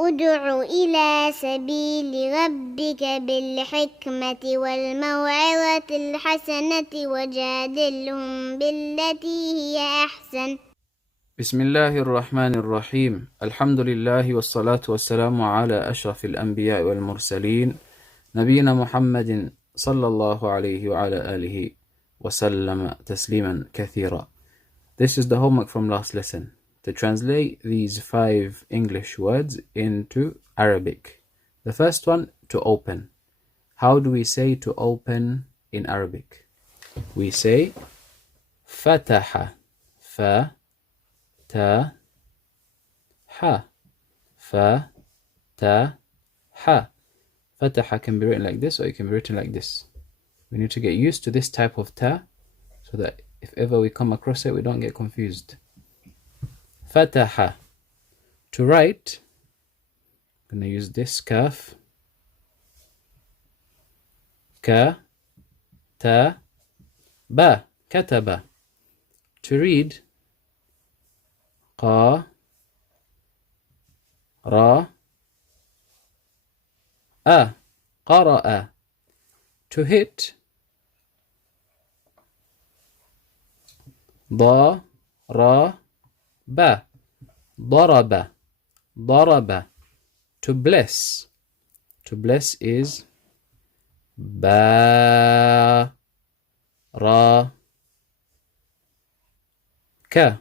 ادع إلى سبيل ربك بالحكمة والموعظة الحسنة وجادلهم بالتي هي أحسن. بسم الله الرحمن الرحيم. الحمد لله والصلاة والسلام على أشرف الأنبياء والمرسلين نبينا محمد صلى الله عليه وعلى آله وسلم تسليما كثيرا. This is the homework from last lesson, to translate these 5 English words into Arabic. The first one, to open. How do we say to open in Arabic? We say فتح, فتح, فتح. Fataha can be written like this, or it can be written like this. We need to get used to this type of ta, so that if ever we come across it, we don't get confused. Fataha. To write, I'm going to use this kaf. Ka, ta, ba, kataba. To read, qa, ra, a, qara'a. To hit, da, ra, ba, daraba, daraba. To bless is ba, ra, ka,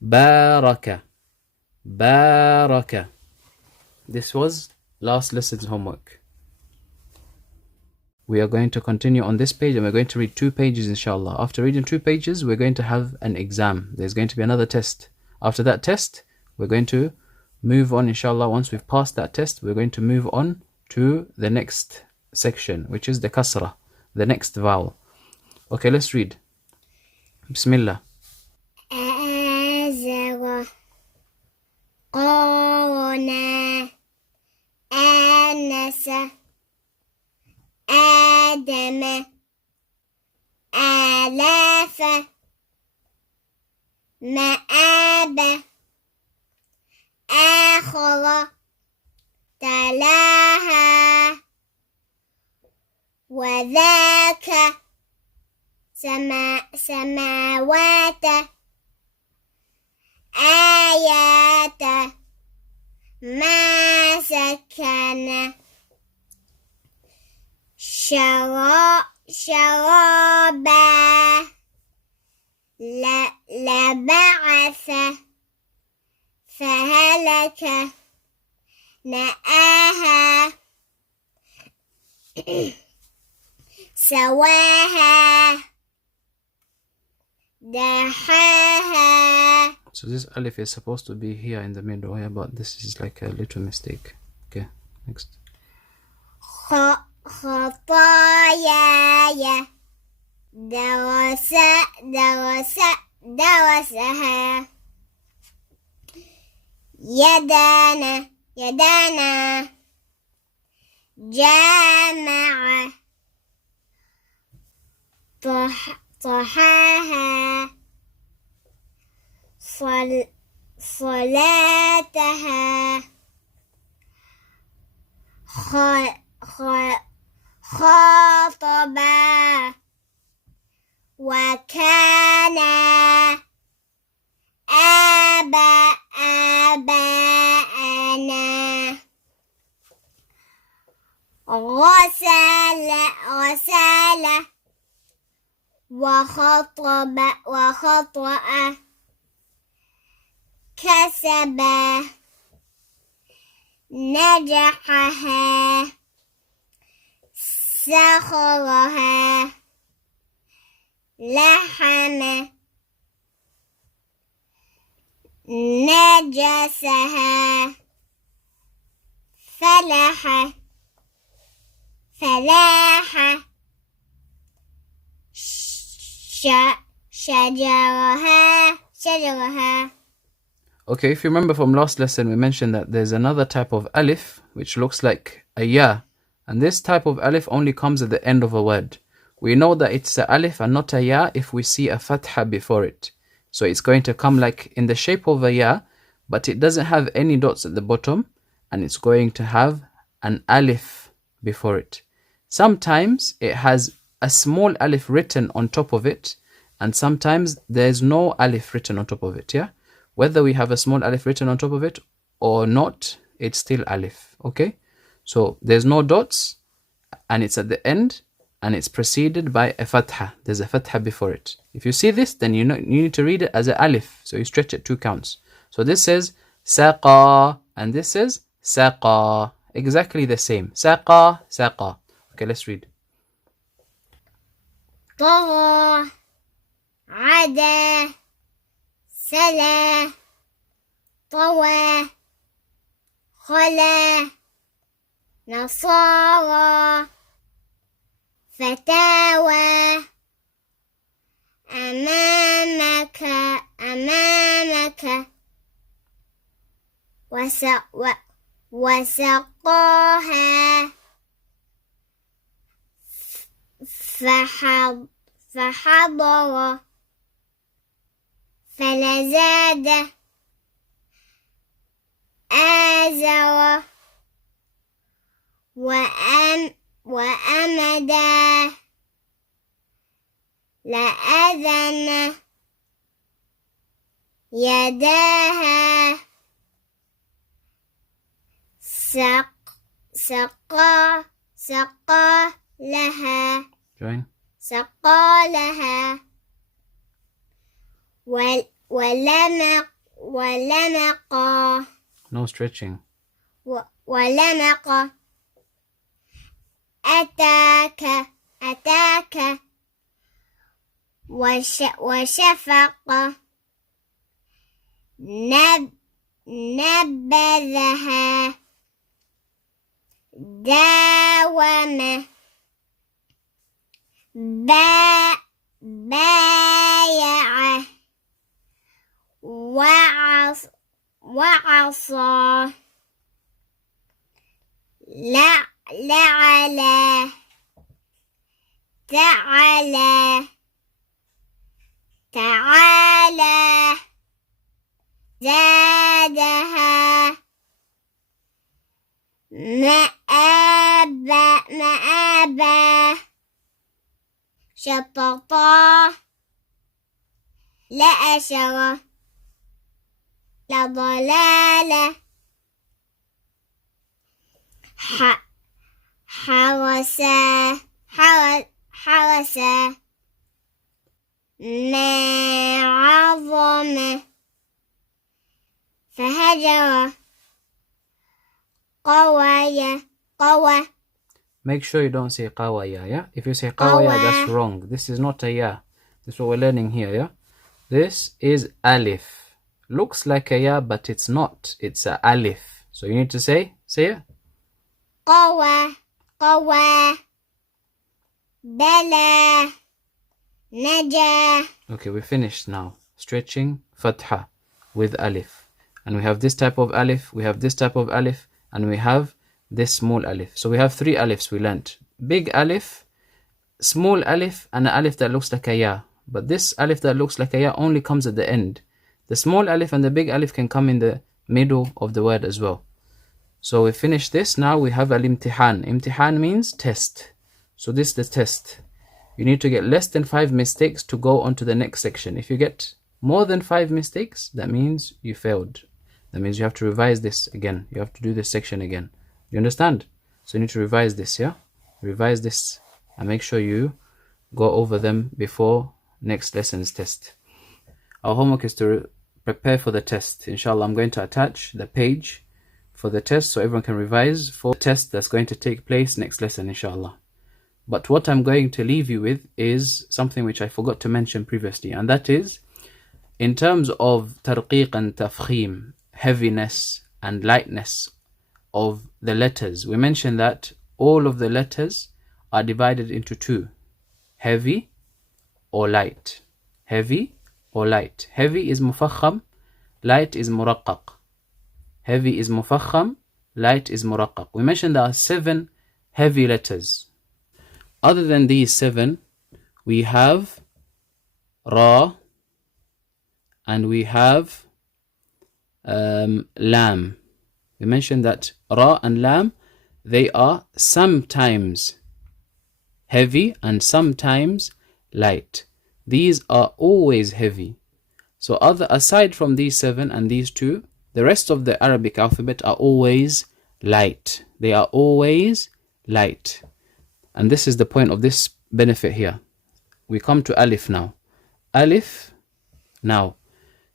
baraka, baraka. This was last lesson's homework. We are going to continue on this page, and we're going to read 2 pages inshallah. After reading 2 pages, we're going to have an exam. There's going to be another test. After that test, we're going to move on inshallah. Once we've passed that test, we're going to move on to the next section, which is the kasra, the next vowel. Okay, let's read. Bismillah. آزر قارنا آنس آدم آلاف مآب آخر تلاها وذاك سماوات آيات ما سكن شرابا لبعث فهلك نآها سواها دحاها. So this alif is supposed to be here in the middle, yeah, but this is like a little mistake. Okay, next. خطاياي درسها يدانا جامع طحاها صلاتها خاطبا وكان آباءنا غسل وخطأ كسب نجحها سخرها لحم نجسها فلاح شجرها. Okay, if you remember from last lesson, we mentioned that there's another type of alif which looks like a ya, and this type of alif only comes at the end of a word. We know that it's a alif and not a ya if we see a fatha before it. So it's going to come like in the shape of a ya, but it doesn't have any dots at the bottom, and it's going to have an alif before it. Sometimes it has a small alif written on top of it, and sometimes there's no alif written on top of it, yeah? Whether we have a small alif written on top of it or not, it's still alif, okay? So there's no dots, and it's at the end, and it's preceded by a fatha. There's a fatha before it. If you see this, then you need to read it as a alif, so you stretch it 2 counts. So this says saqa, and this says saqa. Exactly the same. Saqa, saqa. Okay, let's read. طغى عدا سلا طوى خلا نصارى فتاوى أمامك وسقاها فحضر فلزاد آزر وأمدا لأذن يداها سقى لها Join. سقى لها ولمق No stretching. ولمق أتاك وشفق نبذها داوم بايع وعصى لعلى تعالى زادها مآبا شططا لأشر لضلالة حرسا ما عظم فهجر قوى Make sure you don't say qawaya, yeah? If you say qawaya, that's wrong. This is not a ya. This is what we're learning here, yeah? This is alif. Looks like a ya, but it's not. It's a alif. So you need to say it. قوى بلى نجا. Okay, we finished now. Stretching fatha with alif. And we have this type of alif, we have this type of alif, and we have this small alif. So we have 3 alifs we learnt. Big alif, small alif, and an alif that looks like a ya. But this alif that looks like a ya only comes at the end. The small alif and the big alif can come in the middle of the word as well. So we finished this. Now we have al-imtihan. Imtihan means test. So this is the test. You need to get less than 5 mistakes to go on to the next section. If you get more than 5 mistakes, that means you failed. That means you have to revise this again. You have to do this section again. You understand? So you need to revise this, yeah? Revise this and make sure you go over them before next lesson's test. Our homework is to prepare for the test. Inshallah, I'm going to attach the page for the test so everyone can revise for the test that's going to take place next lesson, inshallah. But what I'm going to leave you with is something which I forgot to mention previously, and that is, in terms of tarqiq and tafkhim, heaviness and lightness of the letters, we mentioned that all of the letters are divided into 2: heavy or light. Heavy or light. Heavy is mufakham, light is muraqqaq. Heavy is mufakham, light is muraqqaq. We mentioned there are 7 heavy letters. Other than these 7, we have ra, and we have lam. We mentioned that ra and lam, they are sometimes heavy and sometimes light. These are always heavy. So aside from these 7 and these 2, the rest of the Arabic alphabet are always light. They are always light. And this is the point of this benefit here. We come to Alif now. Alif, now,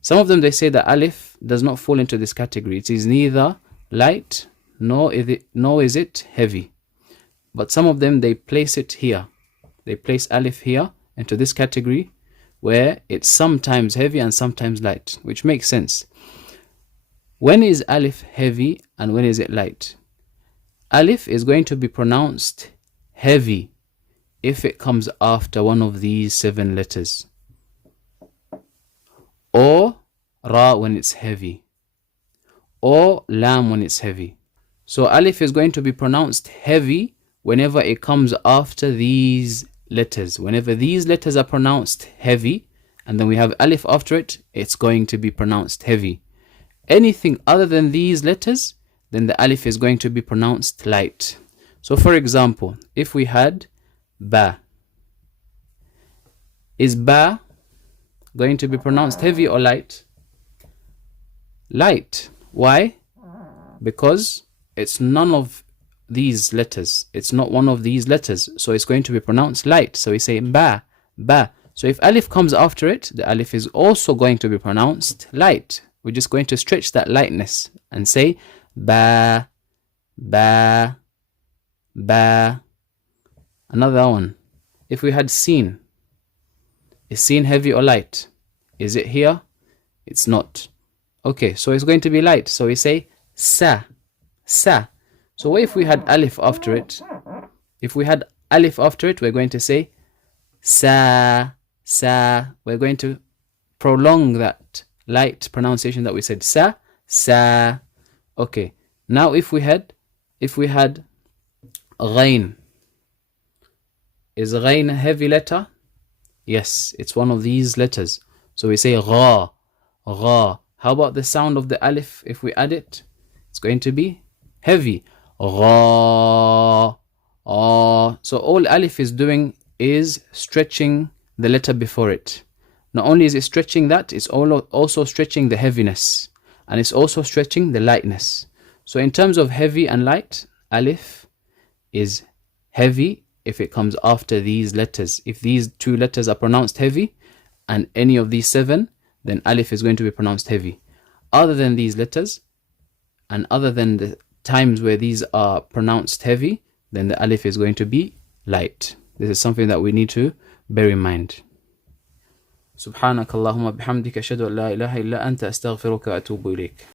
some of them they say that Alif does not fall into this category. It is neither light nor is it heavy. But some of them they place it here. They place Alif here into this category where it's sometimes heavy and sometimes light, which makes sense. When is Alif heavy and when is it light? Alif is going to be pronounced heavy if it comes after one of these 7 letters, or ra when it's heavy, or lam when it's heavy. So Alif is going to be pronounced heavy whenever it comes after these letters. Whenever these letters are pronounced heavy and then we have Alif after it, it's going to be pronounced heavy. Anything other than these letters, then the Alif is going to be pronounced light. So for example, if we had ba, is ba going to be pronounced heavy or light? Light. Why? Because it's none of these letters. It's not one of these letters. So it's going to be pronounced light. So we say ba, ba. So if Alif comes after it, the Alif is also going to be pronounced light. We're just going to stretch that lightness and say ba, ba, ba. Another one. If we had seen, is seen heavy or light? Is it here? It's not. Okay, so it's going to be light. So we say sa, sa. So what if we had Alif after it? If we had Alif after it, we're going to say sa, sa. We're going to prolong that light pronunciation that we said sa, sa. Okay, now if we had ghain, is ghain a heavy letter? Yes, it's one of these letters. So we say gha, gha. How about the sound of the Alif? If we add it, it's going to be heavy. Gha, ah. So all Alif is doing is stretching the letter before it. Not only is it stretching that, it's also stretching the heaviness. And it's also stretching the lightness. So in terms of heavy and light, Alif is heavy if it comes after these letters. If these 2 letters are pronounced heavy and any of these 7, then Alif is going to be pronounced heavy. Other than these letters and other than the times where these are pronounced heavy, then the Alif is going to be light. This is something that we need to bear in mind. سبحانك اللهم بحمدك أشهد أن لا إله إلا أنت أستغفرك وأتوب إليك.